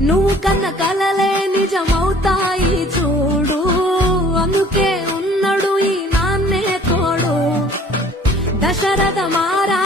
నువ్వు కన్న కలలే నిజమవుతాయి చూడు, అందుకే ఉన్నడు ఈ నాన్నే తోడు. దశరథ మారా